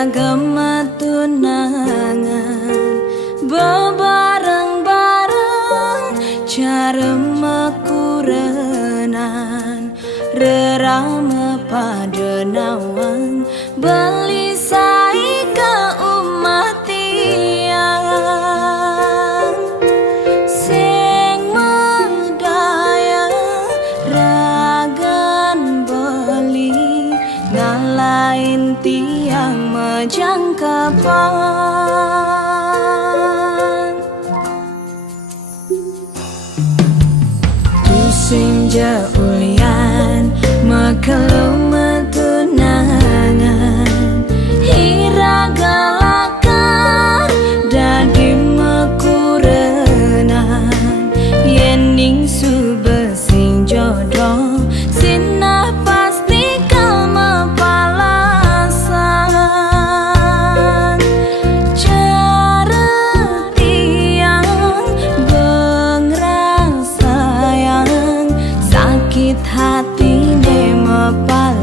Iragama tunangan bebareng-bareng carema kurenan rerama pada nawang beli sai ke umat tiang sing medaya ragan beli ngalain tiang majangkapan tusing jaulian mekelu metunangan hiragalakar dadi mekurenan yening subesing jodoh sinah pasti kama palasan cara tiang bengrang sayang sakit hati ne mapal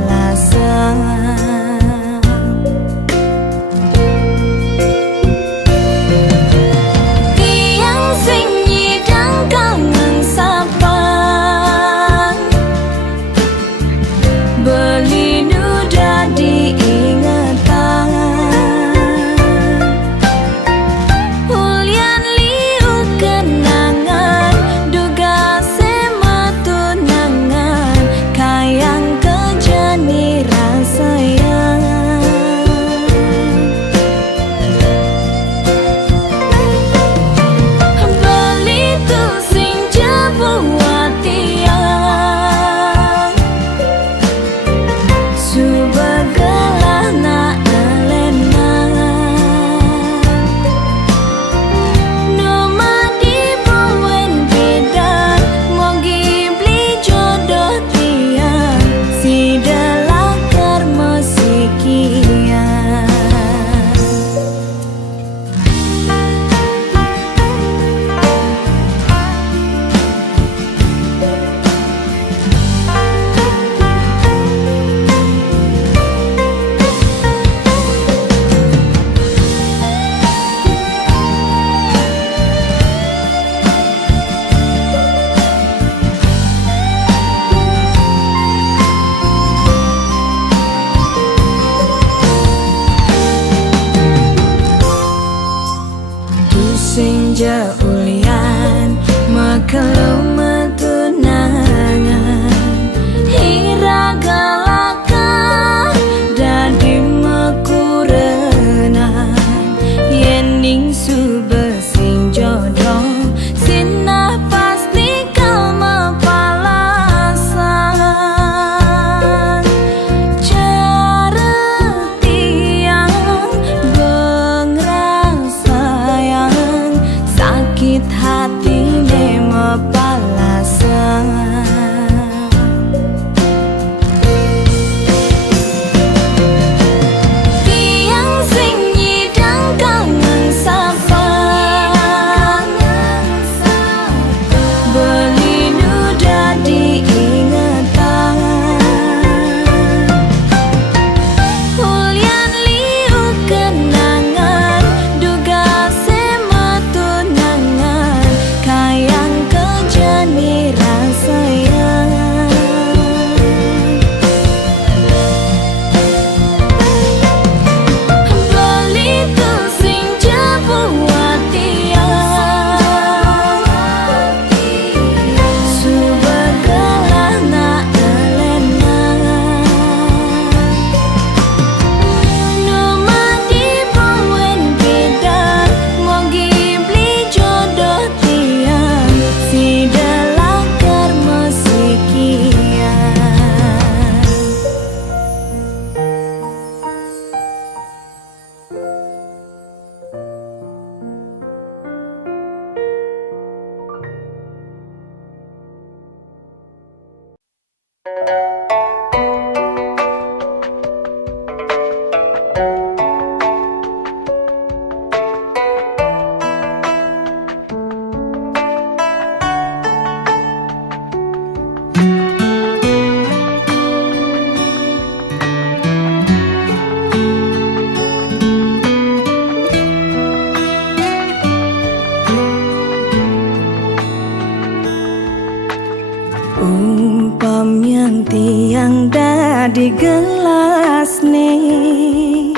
di gelas nih,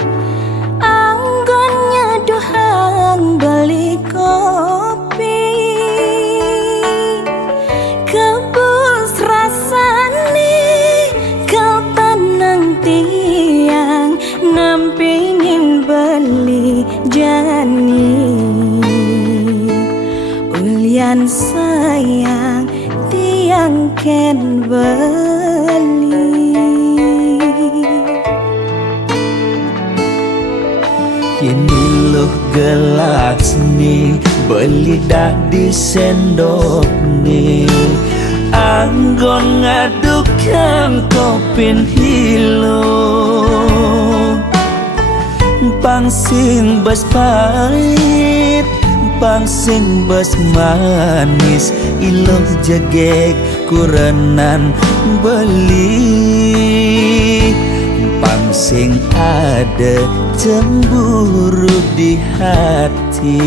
anggonnya dohang beli kopi, kebus rasane kau tenang tiang nampingin beli jani. Ulian sayang tiang ken beli. Ini loh gelas nih, beli dah di sendok nih, anggon ngadukkan kopin hilo, pangsing bas pahit, pangsing bas manis, iloh jegek kurenan beli, pangsing ada cemburu di hati.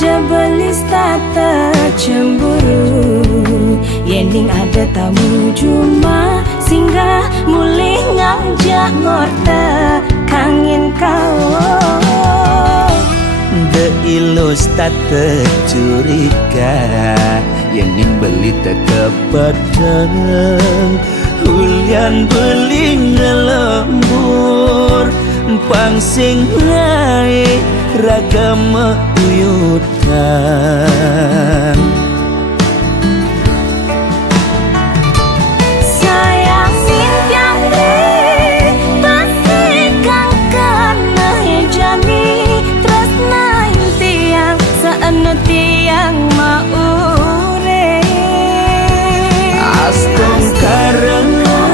Debelis tata cemburu, yening ada tamu cuma singgah mulih ngajak ngorta kangin kau. De ilus tata curiga, yening beli teka padang, hulian beli ngelembur, pangsing naik ragam uyutan. Sayang simpiang deh, pasti kang kena hejani, tresna tiang seenu tiang maure. Astom karena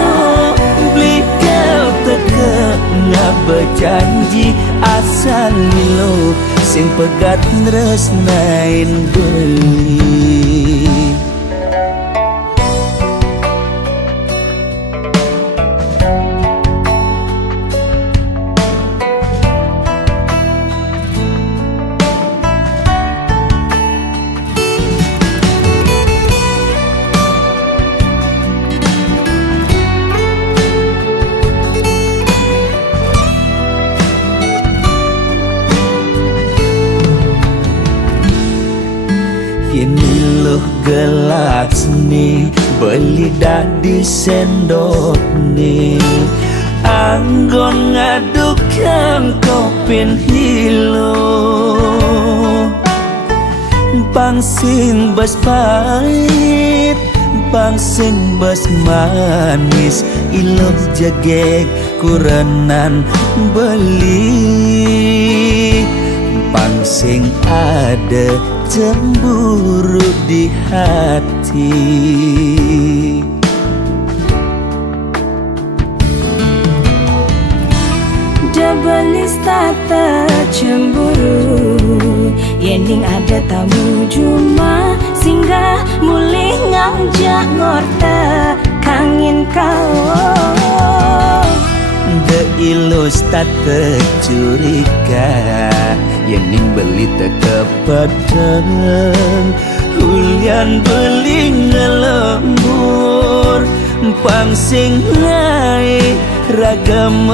beli kau teka ngak berjanji, asal lo sing pegat nresnain beli. Ini loh gelas nih, beli dah di sendok nih, anggon ngadukkan kopin hilo, pangsing bas pahit, pangsing bas manis, iloh jegek kurenan beli, pangsing ada cemburu di hati. Debelis tata cemburu, yening ada tamu cuma singgah mulih ngajak ngorta kangin kau. De ilus tata curiga, yening beli teka padang, hulian beli ngelembur, pangsing naik ragam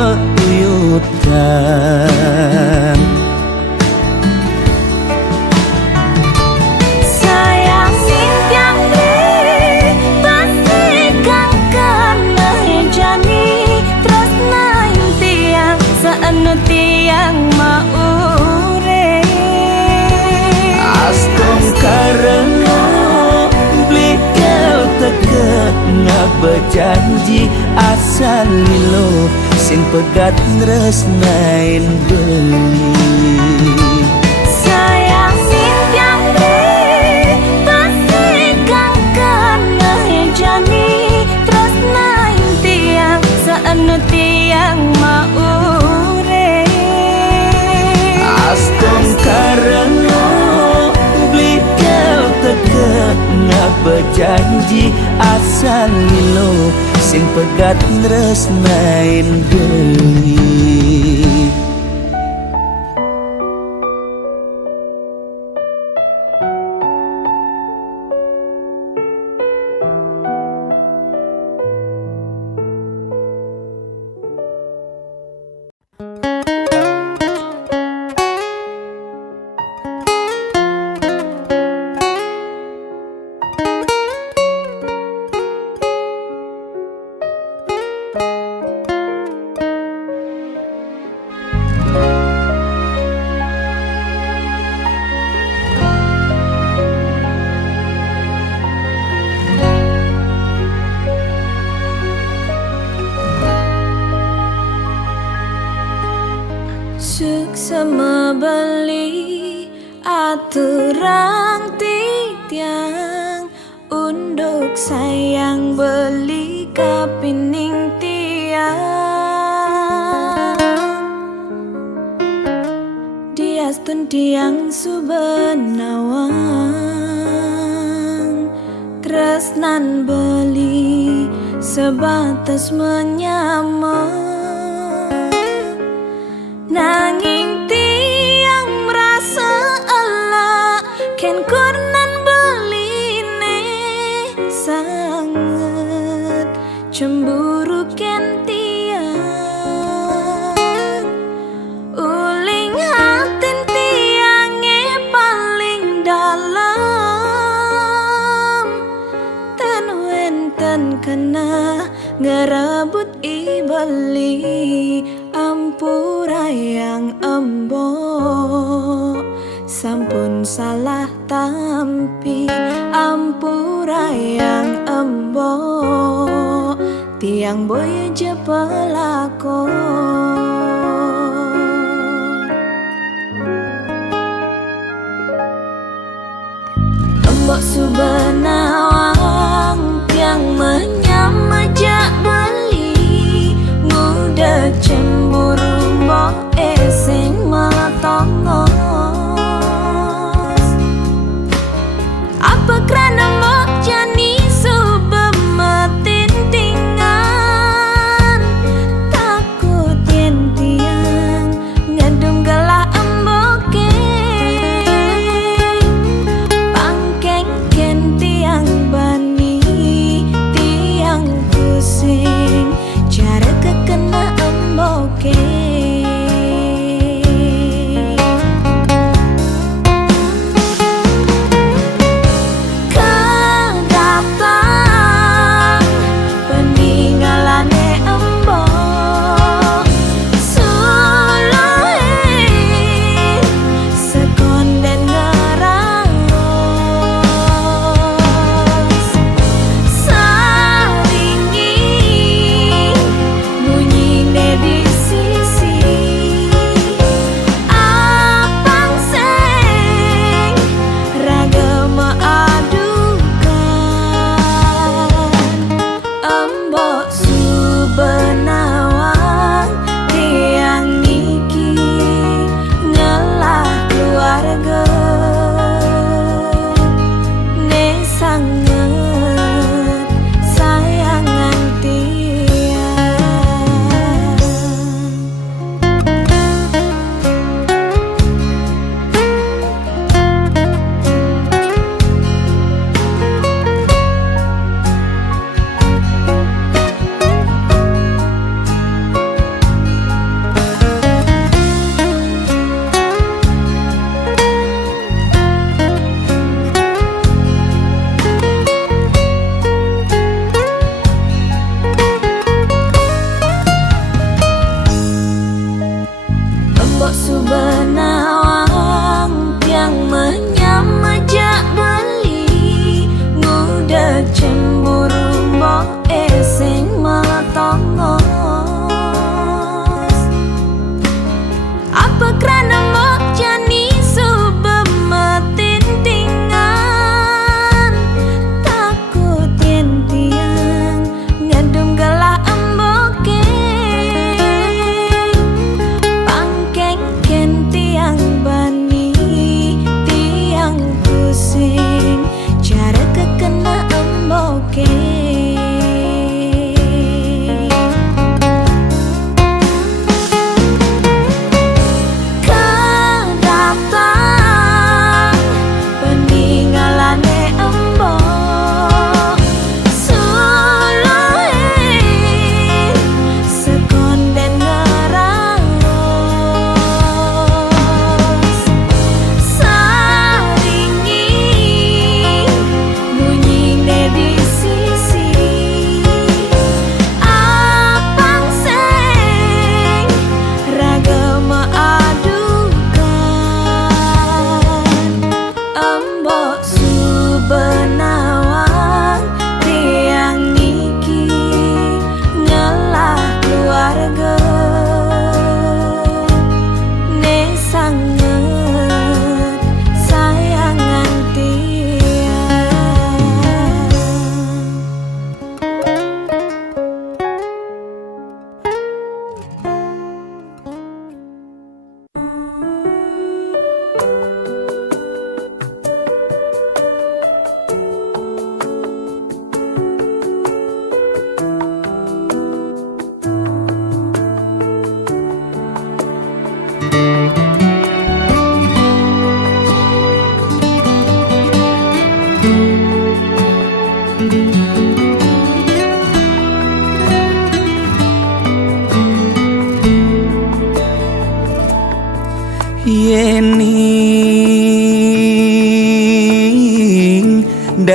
uyutan. Sayang simpiang deh, pasti kang kena hejani, tresna tiang seenu tiang maure. Astom karena beli kau teka ngak berjanji, asal lo sing pegat nresnain beli. Sayang simpiang deh, pasti kang kena hejani, tresna tiang seenu tiang maure. Astom karena beli kau teka ngak berjanji, asal lo sing pegat nresnain beli. semebeli aturang titiang unduk sayang beli kapining tiang diastun tiang subenawang tresnan beli sebatas menyamar nanging tiang merasa Allah ken kurnan beline sangat cemburu ken tiang uling hatin tiange paling dalam ten wenten kena ngerebut ibeli ampura yang embo sampun salah tampi ampura yang embo tiang boy je pelakon embok subenawang tiang menyamajak beli muda cemburu mbok eseng matongos apa kerana mbok jani subemetin tingan takut yen tiang ngedum gelah emboke pangkeng ken tiang bani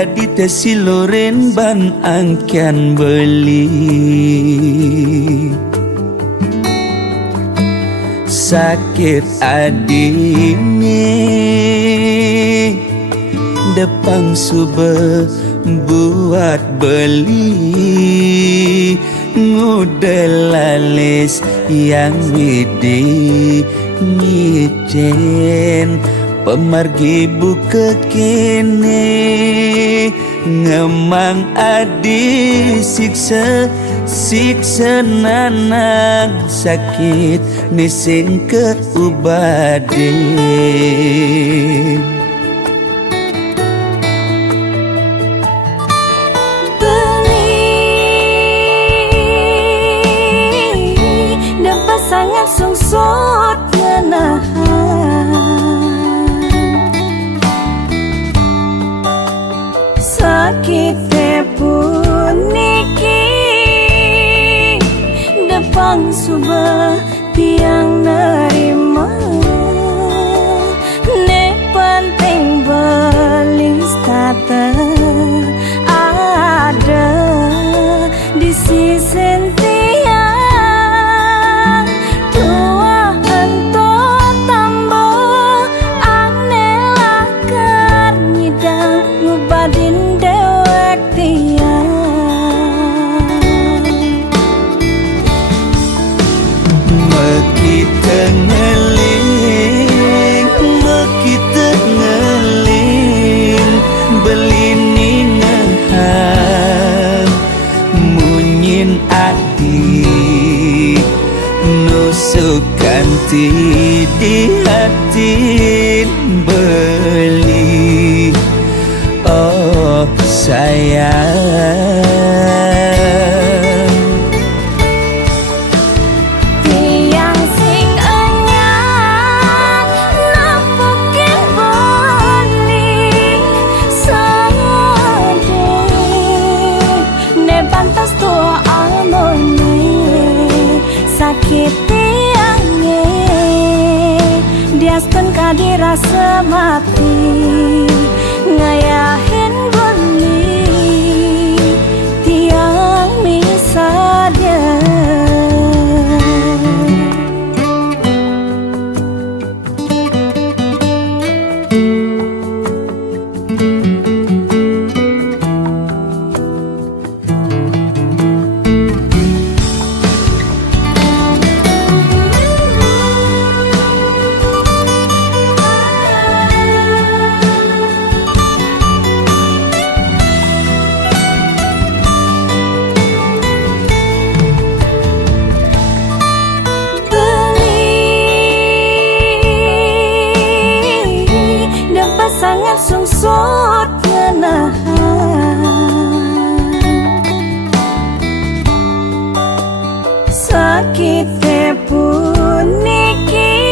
Dadi tesi loren ban angkian beli sakit adine depang sube buat beli ngudelalis yang widi ngicen pemargi buka kene ngemang adi siksa siksa nanang sakit nising ke ubade sangat sungsut ngenahan sakit puniki depang subah tiang nerima ne penting belis tata ada di sisi ganti di hati beli oh sayang tiang sing enyang napukin beli sade ne pantas tua amone sakit Diaston kadi rasa mati ngayahin beli tiang misalnya sangat sungsut ngenahan sakit puniki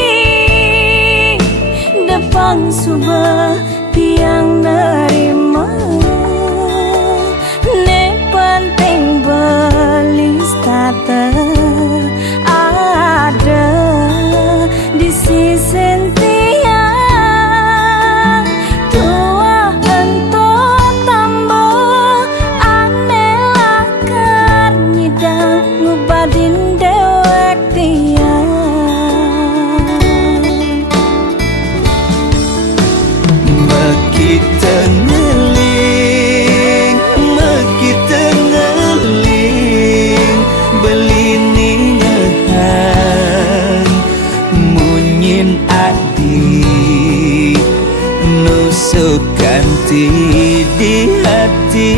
depang subah tiang nerima ne penting belis tata ada di sisi ganti di hati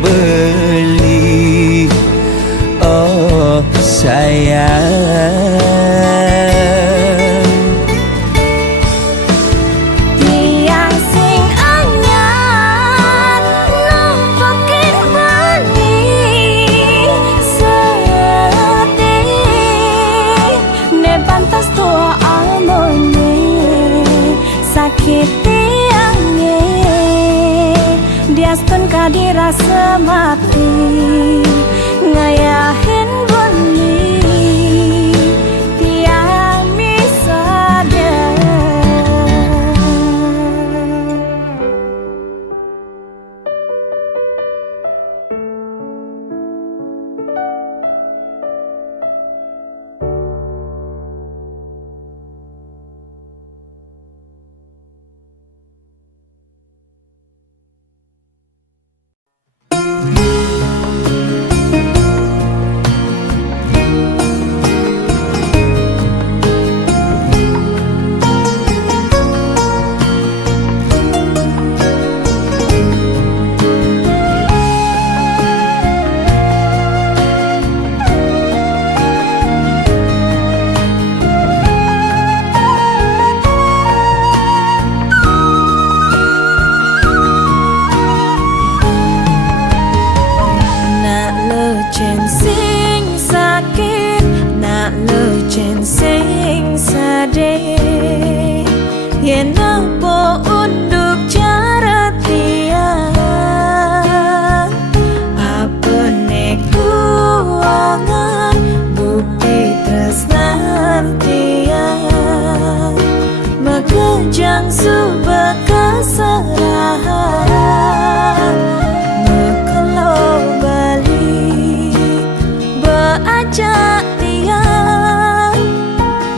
beli oh sayang tiang sing anyar nampakin beli sedih ne pantas tua amone sakit Diaston kadi rasa mati ngayahin beli tiang misalnya Mekejang subah keserahan Mekelo balik Beajak tiang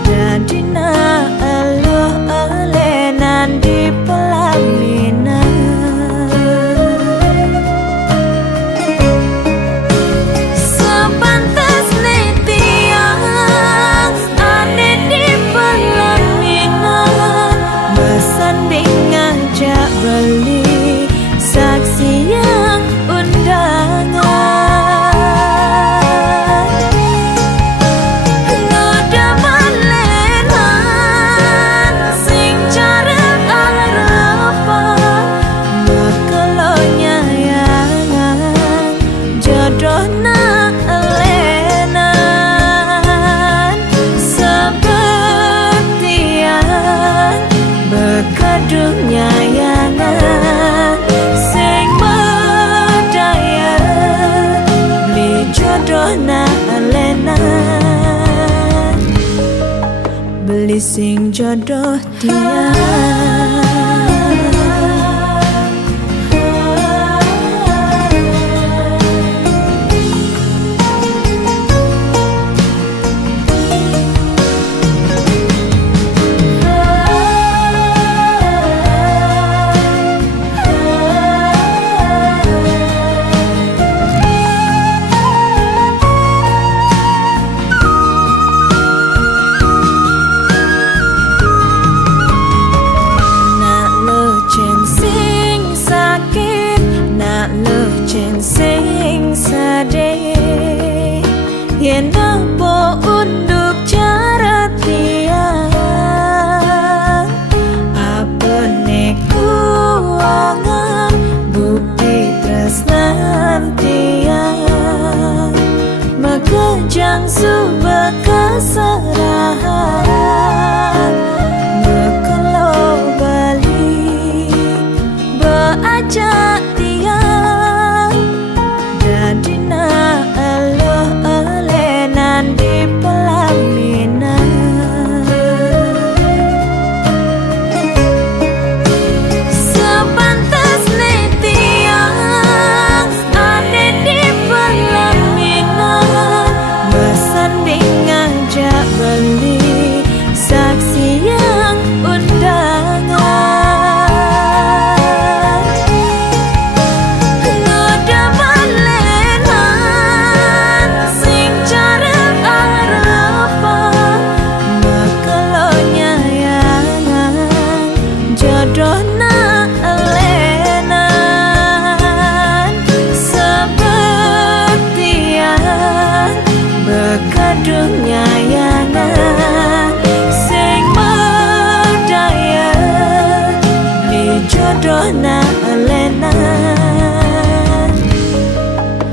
Dadina eluh elenan di pelaminan Sepantas nih tiang Ane di pelaminan Bersanding ngajak beli Saksi yang undangan Beli sing jodoh dia sing sadeh yen apa unduk cara tiang apa nekuangan bukti tresnan tiang mekejang subah keserahan mekelo balik beajak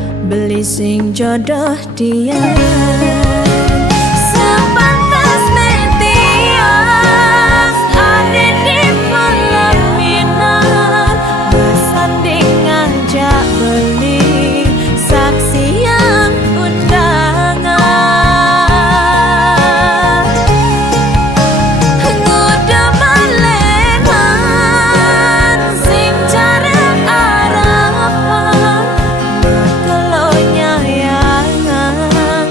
beli sing jodoh dia sepantas metiang ada di pelaminan bersanding ngajak beli saksi yang undangan ngudah balenan sing jarang arapan mekelonya yangan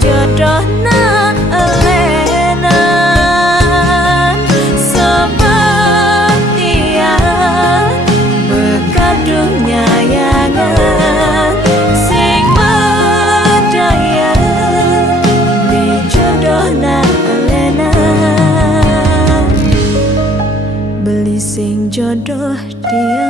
jodoh na elenan sebetian bekadungnya yangan sing berdaya di jodoh na elenan beli sing jodoh dia.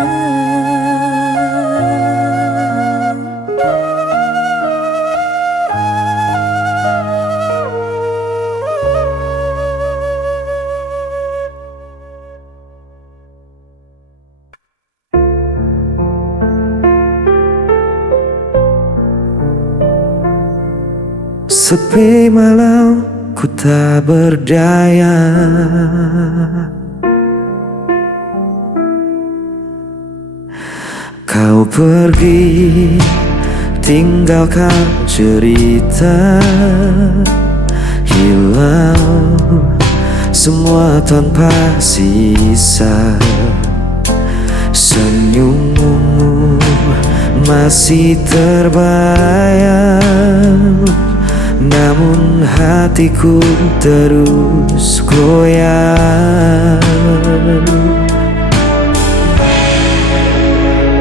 Sepi malam ku tak berdaya Kau pergi tinggalkan cerita Hilang semua tanpa sisa. Senyummu masih terbayang, namun hatiku terus goyang.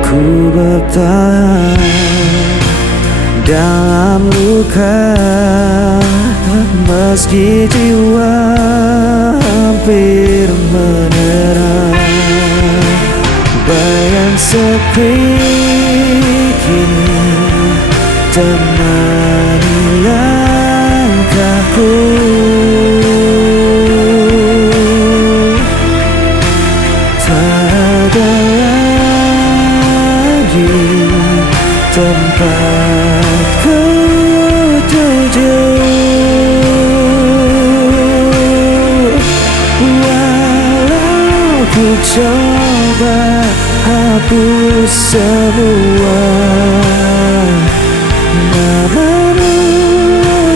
Ku bertahan dalam luka, meski jiwa hampir menyerah. Bayang sepi kini temani langkahku. Tak ada lagi tempatku tuju. Walau ku coba hapus semua, namamu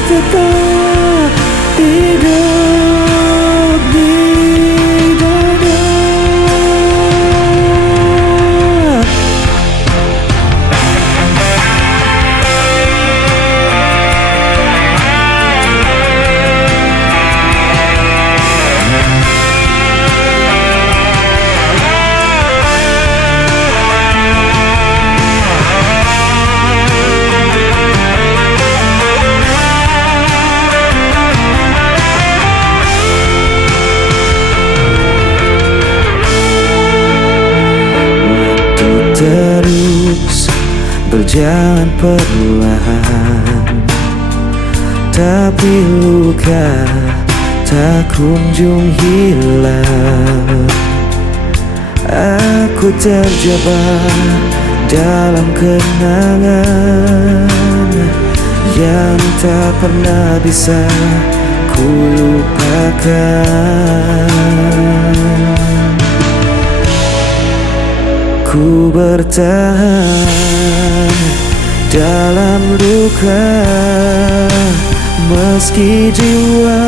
tetap hidup di dada. Terus berjalan perlahan, tapi luka tak kunjung hilang. Aku terjebak dalam kenangan yang tak pernah bisa ku lupakan. Ku bertahan dalam luka, meski jiwa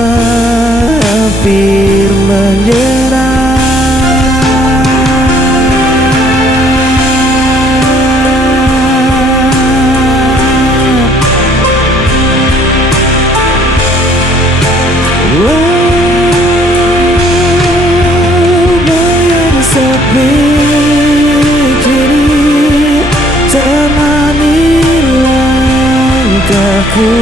hampir menyerah. Bayang sepi aku,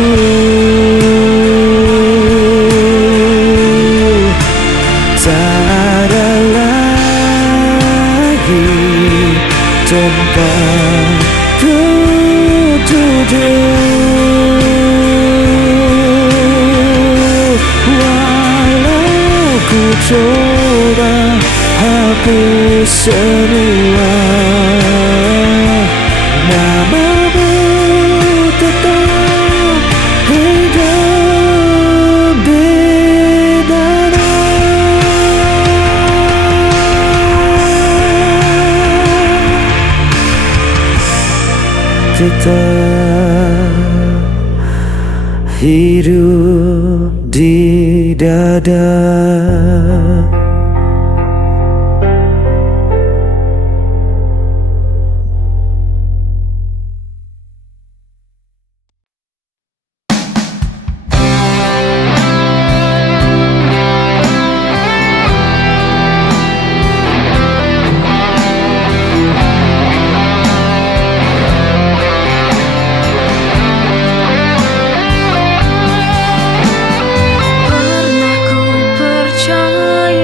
tak ada lagi tempatku duduk. Walau ku coba hapus semua, namamu tetap hidup di dada. Tetap hidup di dada. Pernah ku percaya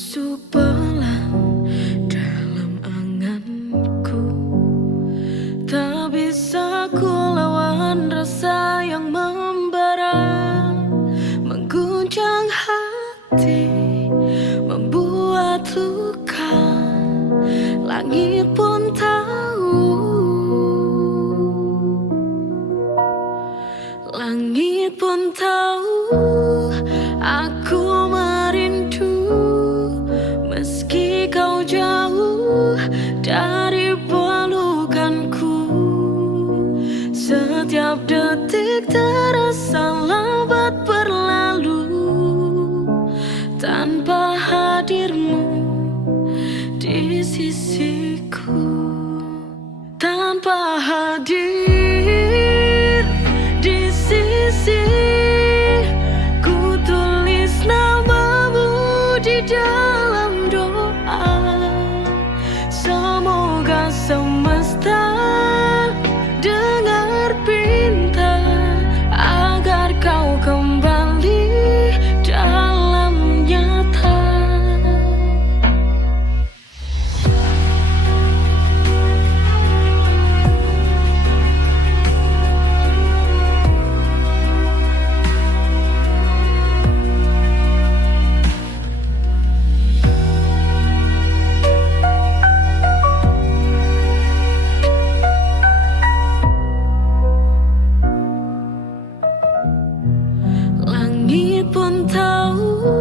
busuk belang dalam anganku. Tak bisa ku lawan rasa yang membara, mengguncang hati, membuat luka. Langit pun tahu, langit pun tahu aku merindu. Meski kau jauh dari pelukanku, setiap detik terasa lambat berlalu tanpa hadirmu di sisiku. Tanpa hadir di sisi, ku tulis namamu di dalam doa. Semoga semesta dengar pinta agar kau kembali dalam nyata. Langit pun tahu